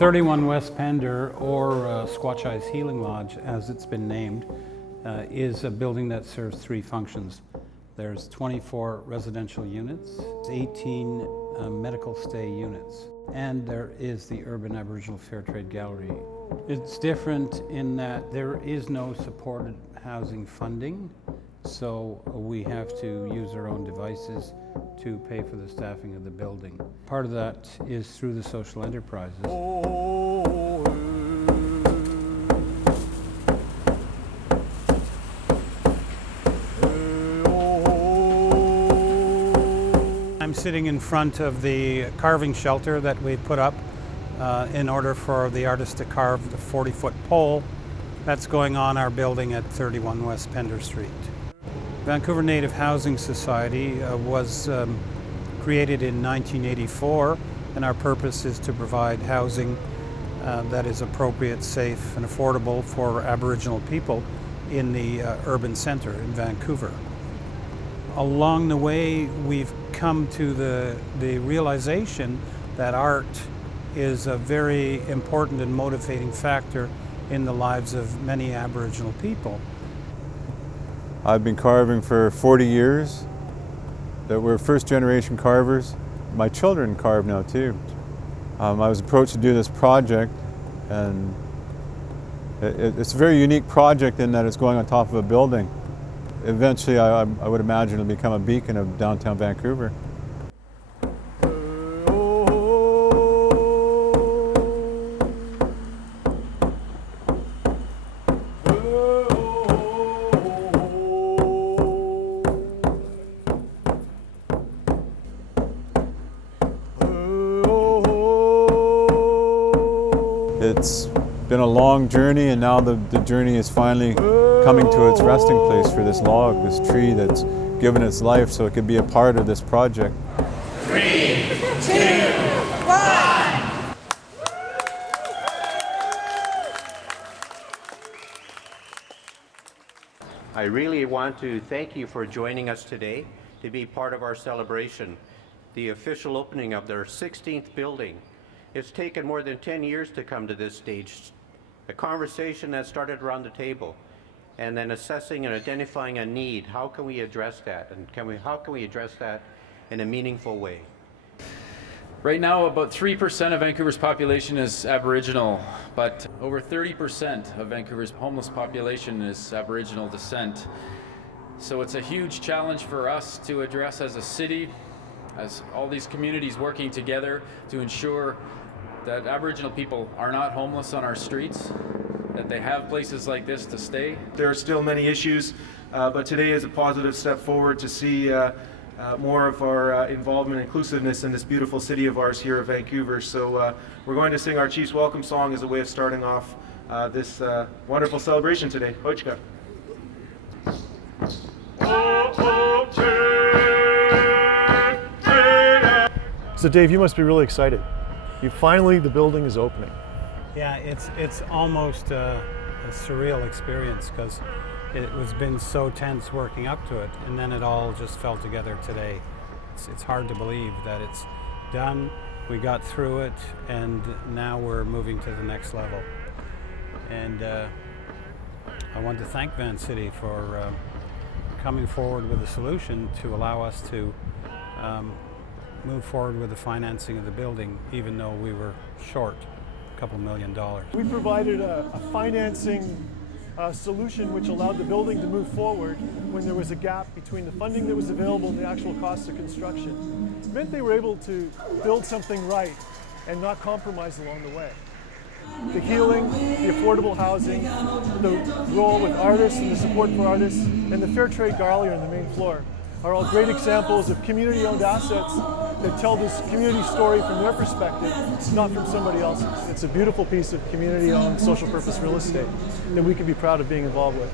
31 West Pender, or Sqwa-chai-z Healing Lodge, as it's been named, is a building that serves three functions. There's 24 residential units, 18 medical stay units, and there is the Urban Aboriginal Fair Trade Gallery. It's different in that there is no supported housing funding, so we have to use our own devices to pay for the staffing of the building. Part of that is through the social enterprises. I'm sitting in front of the carving shelter that we put up in order for the artist to carve the 40-foot pole that's going on our building at 31 West Pender Street. Vancouver Native Housing Society was created in 1984, and our purpose is to provide housing that is appropriate, safe, and affordable for Aboriginal people in the urban centre in Vancouver. Along the way, we've come to the realization that art is a very important and motivating factor in the lives of many Aboriginal people. I've been carving for 40 years. We're first generation carvers. My children carve now too. I was approached to do this project, and it's a very unique project in that it's going on top of a building. Eventually, I would imagine it'll become a beacon of downtown Vancouver. It's been a long journey, and now the journey is finally coming to its resting place for this log, this tree that's given its life so it could be a part of this project. 3, 2, 1! I really want to thank you for joining us today to be part of our celebration, the official opening of their 16th building. It's taken more than 10 years to come to this stage, a conversation that started around the table, and then assessing and identifying a need. How can we address that, and how can we address that in a meaningful way? Right now, about 3% of Vancouver's population is Aboriginal, but over 30% of Vancouver's homeless population is Aboriginal descent. So it's a huge challenge for us to address as a city, as all these communities working together to ensure that Aboriginal people are not homeless on our streets, that they have places like this to stay. There are still many issues, but today is a positive step forward to see more of our involvement and inclusiveness in this beautiful city of ours here at Vancouver. So we're going to sing our Chief's Welcome song as a way of starting off this wonderful celebration today. Hoichka. So Dave, you must be really excited. The building is opening. Yeah, it's almost a surreal experience because it was been so tense working up to it, and then it all just fell together today. It's hard to believe that it's done. We got through it, and now we're moving to the next level. And I want to thank Vancity for coming forward with a solution to allow us to move forward with the financing of the building, even though we were short a couple $1 million. We provided a financing solution which allowed the building to move forward when there was a gap between the funding that was available and the actual cost of construction. It meant they were able to build something right and not compromise along the way. The healing, the affordable housing, the role with artists and the support for artists, and the Fair Trade Gallery on the main floor are all great examples of community-owned assets that tell this community story from their perspective, not from somebody else's. It's a beautiful piece of community-owned social purpose real estate that we can be proud of being involved with.